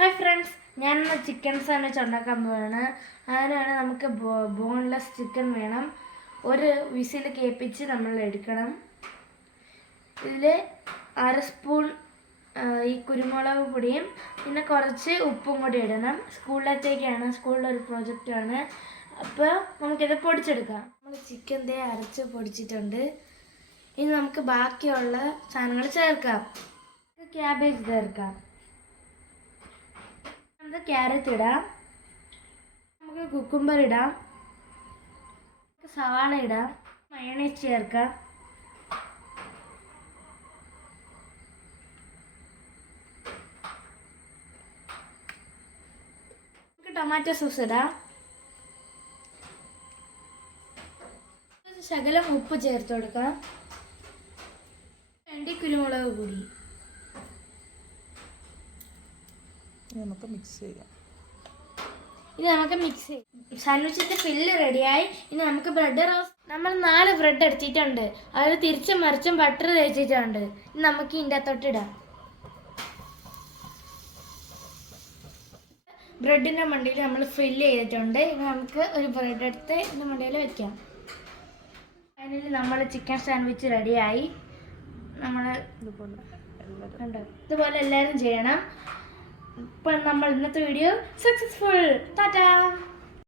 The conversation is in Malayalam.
ഹായ് ഫ്രണ്ട്സ്, ഞാനിന്ന് ചിക്കൻ സാൻഡ്വിച്ച് ഉണ്ടാക്കാൻ പോവാണ്. അതിനാണ് നമുക്ക് ബോൺലെസ് ചിക്കൻ വേണം. ഒരു വിസിൽ കേൾപ്പിച്ച് നമ്മൾ എടുക്കണം. ഇതിൽ 1/2 സ്പൂൺ ഈ കുരുമുളക് പൊടിയും പിന്നെ കുറച്ച് ഉപ്പും കൂടി ഇടണം. സ്കൂളിലത്തേക്കാണ്, സ്കൂളിലൊരു പ്രോജക്റ്റാണ്. അപ്പോൾ നമുക്കിത് പൊടിച്ചെടുക്കാം. നമ്മൾ ചിക്കൻ അരച്ച് പൊടിച്ചിട്ടുണ്ട്. ഇനി നമുക്ക് ബാക്കിയുള്ള സാധനങ്ങൾ ചേർക്കാം. ക്യാബേജ് ചേർക്കാം, ക്യാരറ്റ് ഇടാം, നമുക്ക് കുക്കുംബർ ഇടാം, സവാള ഇടാം, മയോണൈസ് ചേർക്കാം, നമുക്ക് ടൊമാറ്റോ സോസ് ഇടാം, ശകലം ഉപ്പ് ചേർത്ത് കൊടുക്കാം, 2 കുരുമുളക് പൊടി. നമുക്ക് മിക്സ് ചെയ്യാം. ഇത് നമുക്ക് മിക്സ് ചെയ്യാം. സാൻഡ്വിച്ചിൻ്റെ ഫില്ല് റെഡിയായി. ഇനി നമുക്ക് ബ്രെഡ് റോസ്റ്റ്. നമ്മൾ 4 ബ്രെഡ് എടുത്തിട്ടുണ്ട്. അത് തിരിച്ചും മറിച്ചും ബട്ടർ തേച്ചിട്ടുണ്ട്. ഇനി നമുക്ക് ഇതിൻ്റെ അകത്തോട്ടിടാം. ബ്രെഡിൻ്റെ മണ്ടയിൽ നമ്മൾ ഫില്ല് ചെയ്തിട്ടുണ്ട്. ഇനി നമുക്ക് ഒരു ബ്രെഡ് എടുത്ത് ഇതിൻ്റെ മണ്ടയിൽ വെക്കാം. അതിൽ നമ്മൾ ചിക്കൻ സാൻഡ്വിച്ച് റെഡിയായി. നമ്മൾ ഇതുപോലെ എല്ലാവരും ചെയ്യണം. ഇപ്പം നമ്മൾ ഇന്നത്തെ വീഡിയോ സക്സസ്ഫുൾ. ടാറ്റാ.